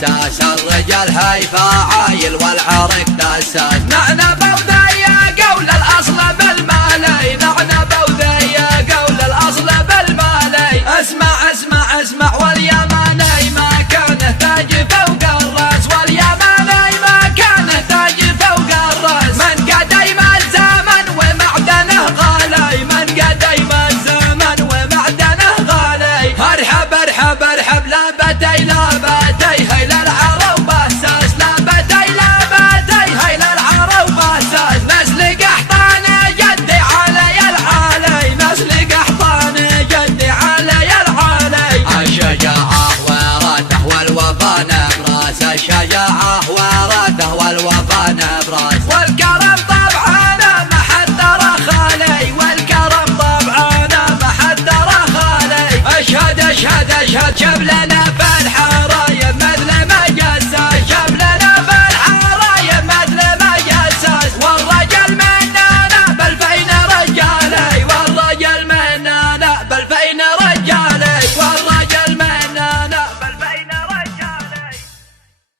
دساس، الرجال هيفا عايل والعرق دساس. نعنى بوذي قول الأصل بالمالي، نعنى بوذي قول الأصل بالمالي. اسمع اسمع اسمع واليماني ما كانه تاج فوق الراس، واليماني ما كانه تاج فوق الراس. من قديم الزمن ومعدنه غالي، من قديم الزمن ومعدنه غالي. ارحب ارحب ارحب لا بدي لا